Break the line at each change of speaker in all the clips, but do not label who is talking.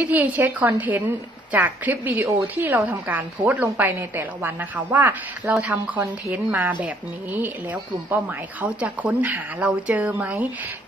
วิธีเช็คคอนเทนต์จากคลิปวิดีโอที่เราทำการโพสต์ลงไปในแต่ละวันนะคะ ว่าเราทำคอนเทนต์มาแบบนี้แล้วกลุ่มเป้าหมายเขาจะค้นหาเราเจอไหม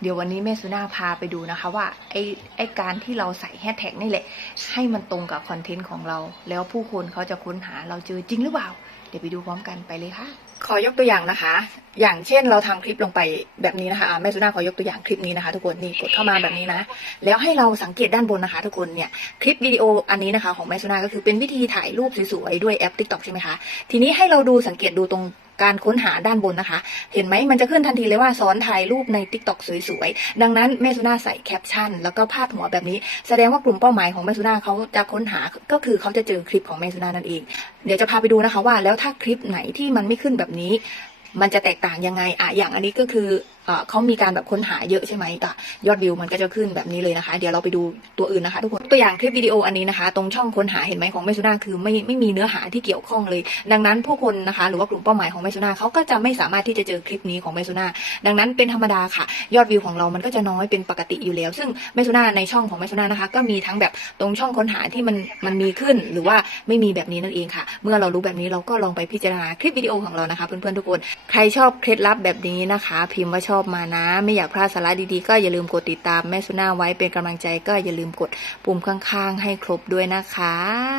เดี๋ยววันนี้แม่สุนาพาไปดูนะคะว่าไอ้ไอ้การที่เราใส่แฮชแท็กนี่แหละ ให้มันตรงกับคอนเทนต์ของเรา แล้วผู้คนเขาจะค้นหาเราเจอจริงหรือเปล่า เดี๋ยวไปดูพร้อมกันไปเลยค่ะ ขอยกตัวอย่างนะคะ อย่างเช่นเราทำคลิปลงไปแบบนี้นะคะแม่สุนาขอยกตัวอย่างคลิปนี้นะคะ ทุกคนนี่กดเข้ามาแบบนี้นะ แล้วให้เราสังเกตด้านบนนะคะ ทุกคนเนี่ยคลิปวิดีโออันนี้นะคะ ของแม่สุนาก็คือเป็นวิธีถ่ายรูปสวยๆด้วยแอป TikTok ใช่ไหมคะทีนี้ให้เราดูสังเกตดูตรง การค้นหาด้านบนนะคะ เห็นไหมมันจะขึ้นทันทีเลยว่าสอนถ่ายรูปใน TikTok สวยๆ ดังนั้นแม่สุน่าใส่แคปชั่น แล้วก็พาดหัวแบบนี้ แสดงว่ากลุ่มเป้าหมายของแม่สุน่าเขาจะค้นหาก็คือเขาจะเจอคลิปของแม่สุน่านั่นเอง เดี๋ยวจะพาไปดูนะคะว่าแล้วถ้าคลิปไหนที่มันไม่ขึ้นแบบนี้ มันจะแตกต่างยังไงอะอย่างอันนี้ก็คือเขามีการแบบค้นหาเยอะใช่ไหมอะยอดวิวมันก็จะขึ้นแบบนี้เลยนะคะ เดี๋ยวเราไปดูตัวอื่นนะคะ ทุกคนตัวอย่างคลิปวิดีโออันนี้นะคะ ตรงช่องค้นหาเห็นไหมของแม่สุนาคือไม่ไม่มีเนื้อหาที่เกี่ยวข้องเลย ดังนั้นผู้คนนะคะ หรือว่ากลุ่มเป้าหมายของแม่สุนาเขาก็จะไม่สามารถที่จะเจอคลิปนี้ของแม่สุนาดังนั้นเป็นธรรมดาค่ะ ยอดวิวของเรามันก็จะน้อยเป็นปกติอยู่แล้ว ซึ่งแม่สุนาในช่องของแม่สุนานะคะ ก็มีทั้งแบบตรงช่องค้นหาที่มันมันมีขึ้น หรือว่าไม่มีแบบนี้นั่นเองค่ะ เมื่อเรารู้แบบนี้เราก็ลองไปพิจารณาคลิปวิดีโอของเรานะคะเพื่อนๆทุกคนใครชอบเคล็ดลับแบบนี้นะคะ พิมพ์ว่าชอบมานะ ไม่อยากพลาดสาระดีๆ ก็อย่าลืมกดติดตามแม่สุน่าไว้เป็นกำลังใจก็อย่าลืมกดปุ่มข้างๆ ให้ครบด้วยนะคะ